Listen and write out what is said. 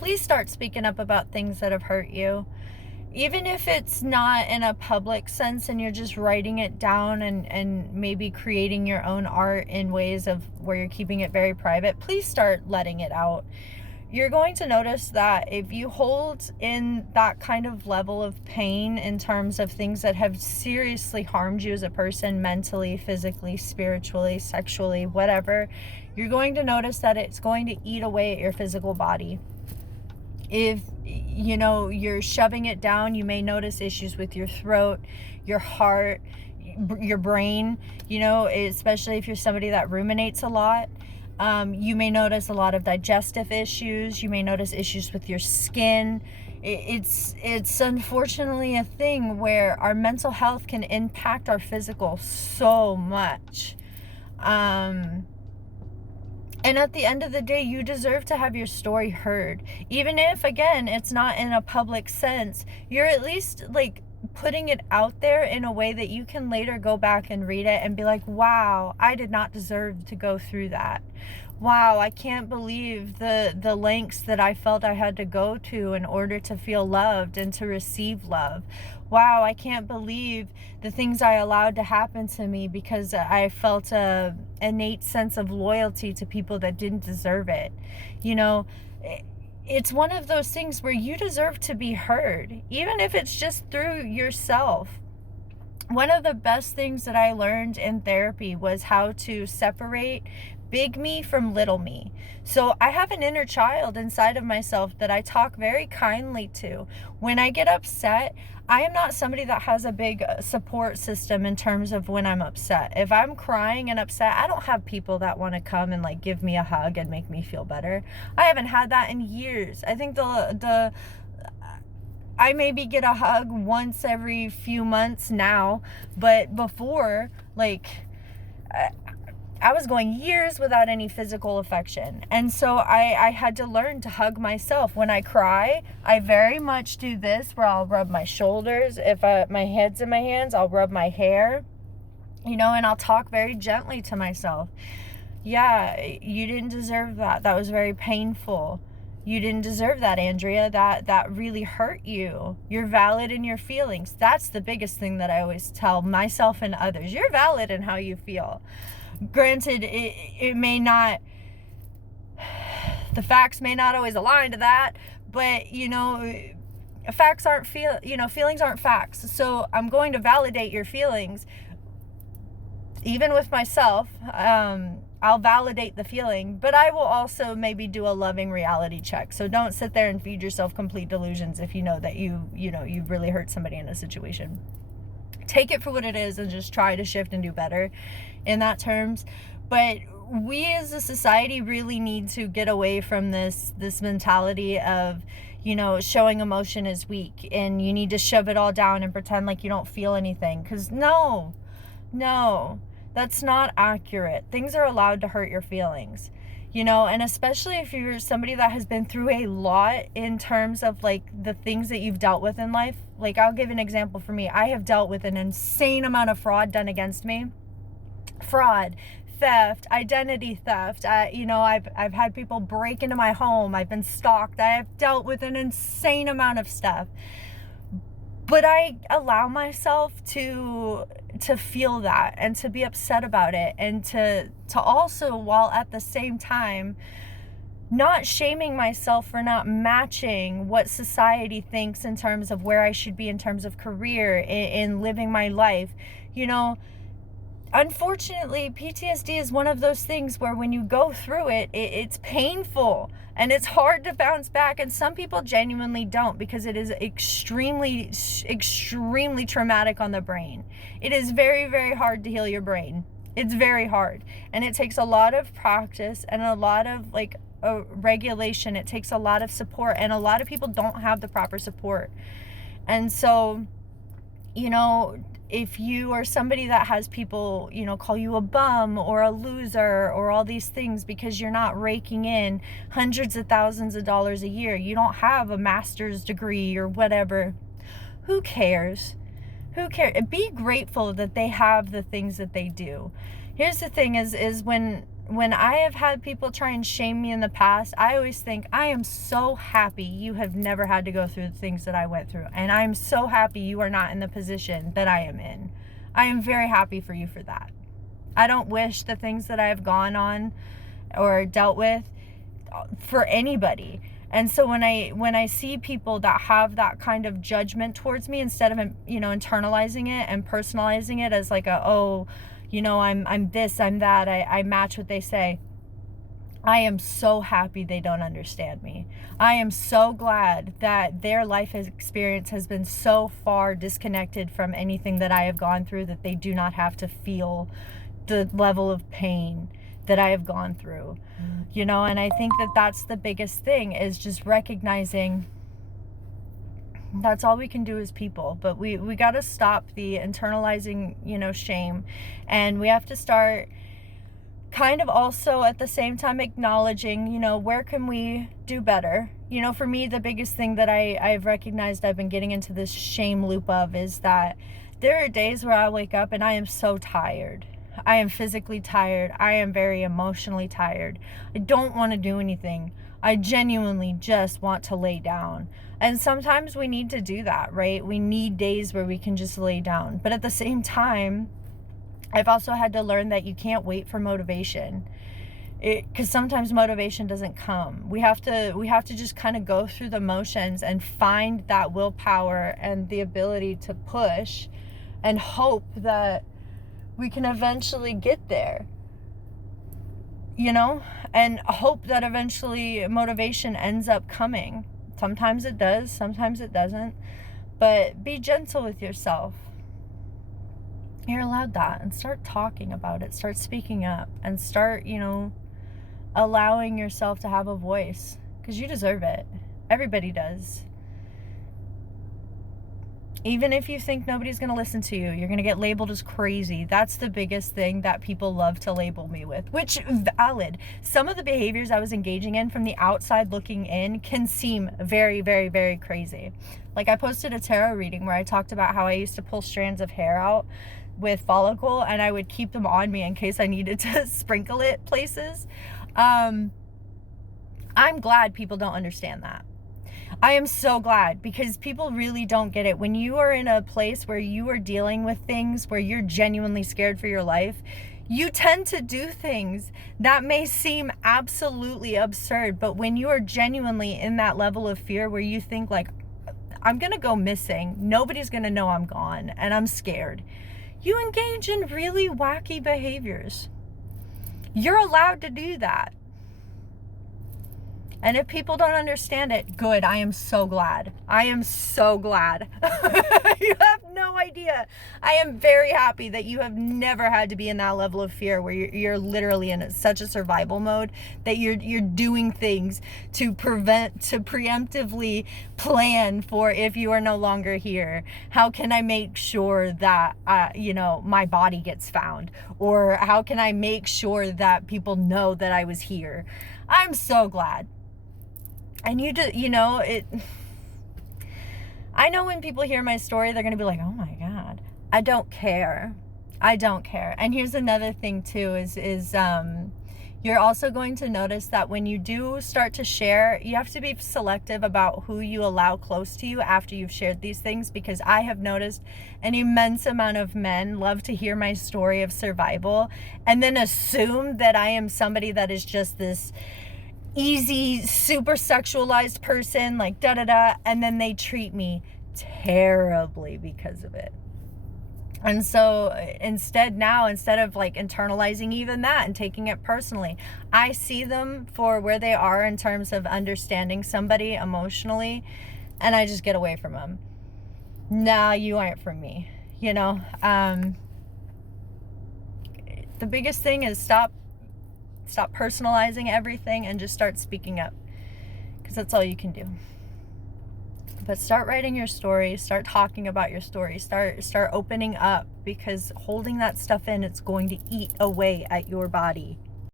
please start speaking up about things that have hurt you. Even if it's not in a public sense and you're just writing it down and maybe creating your own art in ways of where you're keeping it very private, please start letting it out. You're going to notice that if you hold in that kind of level of pain in terms of things that have seriously harmed you as a person, mentally, physically, spiritually, sexually, whatever, you're going to notice that it's going to eat away at your physical body. If you're shoving it down, you may notice issues with your throat, your heart, your brain, especially if you're somebody that ruminates a lot. You may notice a lot of digestive issues. You may notice issues with your skin. It's unfortunately a thing where our mental health can impact our physical so much. And at the end of the day, you deserve to have your story heard. Even if, again, it's not in a public sense, you're at least putting it out there in a way that you can later go back and read it and be like, wow, I did not deserve to go through that. Wow, I can't believe the lengths that I felt I had to go to in order to feel loved and to receive love. Wow, I can't believe the things I allowed to happen to me because I felt a innate sense of loyalty to people that didn't deserve it. It's one of those things where you deserve to be heard, even if it's just through yourself. One of the best things that I learned in therapy was how to separate big me from little me. So I have an inner child inside of myself that I talk very kindly to. When I get upset, I am not somebody that has a big support system in terms of when I'm upset. If I'm crying and upset, I don't have people that want to come and give me a hug and make me feel better. I haven't had that in years. I think I maybe get a hug once every few months now, but before, I was going years without any physical affection. And so I had to learn to hug myself. When I cry, I very much do this where I'll rub my shoulders. If my head's in my hands, I'll rub my hair, and I'll talk very gently to myself. Yeah, you didn't deserve that. That was very painful. You didn't deserve that, Andrea. That really hurt you. You're valid in your feelings. That's the biggest thing that I always tell myself and others. You're valid in how you feel. Granted, it may not, the facts may not always align to that, but facts aren't feelings aren't facts. So I'm going to validate your feelings. Even with myself, I'll validate the feeling, but I will also maybe do a loving reality check. So don't sit there and feed yourself complete delusions if you know that you've really hurt somebody in a situation. Take it for what it is and just try to shift and do better in that terms. But we as a society really need to get away from this mentality of, showing emotion is weak and you need to shove it all down and pretend like you don't feel anything. Because no, that's not accurate. Things are allowed to hurt your feelings. And especially if you're somebody that has been through a lot in terms of the things that you've dealt with in life. I'll give an example for me. I have dealt with an insane amount of fraud done against me. Fraud, theft, identity theft. I've had people break into my home. I've been stalked. I have dealt with an insane amount of stuff. But I allow myself to feel that and to be upset about it, and to also, while at the same time not shaming myself for not matching what society thinks in terms of where I should be in terms of career, in living my life. Unfortunately, PTSD is one of those things where when you go through it, it's painful and it's hard to bounce back. And some people genuinely don't, because it is extremely, extremely traumatic on the brain. It is very, very hard to heal your brain. It's very hard. And it takes a lot of practice and a lot of regulation. It takes a lot of support, and a lot of people don't have the proper support. And so, if you are somebody that has people, call you a bum or a loser or all these things because you're not raking in hundreds of thousands of dollars a year, you don't have a master's degree or whatever, who cares? Who cares? Be grateful that they have the things that they do. Here's the thing is when when I have had people try and shame me in the past, I always think, I am so happy you have never had to go through the things that I went through. And I'm so happy you are not in the position that I am in. I am very happy for you for that. I don't wish the things that I have gone on or dealt with for anybody. And so when I see people that have that kind of judgment towards me, instead of, internalizing it and personalizing it as like I'm this, I'm that, I match what they say, I am so happy they don't understand me. I am so glad that their life experience has been so far disconnected from anything that I have gone through that they do not have to feel the level of pain that I have gone through. And I think that that's the biggest thing, is just recognizing that's all we can do as people. But we got to stop the internalizing, shame. And we have to start kind of also at the same time acknowledging, where can we do better? For me, the biggest thing that I've recognized I've been getting into this shame loop of is that there are days where I wake up and I am so tired. I am physically tired. I am very emotionally tired. I don't want to do anything. I genuinely just want to lay down. And sometimes we need to do that, right? We need days where we can just lay down. But at the same time, I've also had to learn that you can't wait for motivation. Because sometimes motivation doesn't come. We have to just kind of go through the motions and find that willpower and the ability to push and hope that we can eventually get there, and hope that eventually motivation ends up coming. Sometimes it does, sometimes it doesn't, but be gentle with yourself. You're allowed that, and start talking about it, start speaking up, and start, allowing yourself to have a voice, because you deserve it. Everybody does. Even if you think nobody's going to listen to you, you're going to get labeled as crazy. That's the biggest thing that people love to label me with, which valid. Some of the behaviors I was engaging in from the outside looking in can seem very, very, very crazy. Like, I posted a tarot reading where I talked about how I used to pull strands of hair out with follicle, and I would keep them on me in case I needed to sprinkle it places. I'm glad people don't understand that. I am so glad, because people really don't get it. When you are in a place where you are dealing with things where you're genuinely scared for your life, you tend to do things that may seem absolutely absurd. But when you are genuinely in that level of fear where you think like, I'm going to go missing, nobody's going to know I'm gone, and I'm scared, you engage in really wacky behaviors. You're allowed to do that. And if people don't understand it, good. I am so glad. I am so glad. You have no idea. I am very happy that you have never had to be in that level of fear where you're literally in such a survival mode that you're doing things to preemptively plan for if you are no longer here. How can I make sure that, my body gets found? Or how can I make sure that people know that I was here? I'm so glad. And I know when people hear my story, they're going to be like, oh my God, I don't care. And here's another thing too, is you're also going to notice that when you do start to share, you have to be selective about who you allow close to you after you've shared these things, because I have noticed an immense amount of men love to hear my story of survival and then assume that I am somebody that is just this easy, super sexualized person, like and then they treat me terribly because of it. And so instead of like internalizing even that and taking it personally, I see them for where they are in terms of understanding somebody emotionally, and I just get away from them. Nah, you aren't for me. The biggest thing is stop personalizing everything and just start speaking up, because that's all you can do. But start writing your story, start talking about your story, start opening up, because holding that stuff in, it's going to eat away at your body.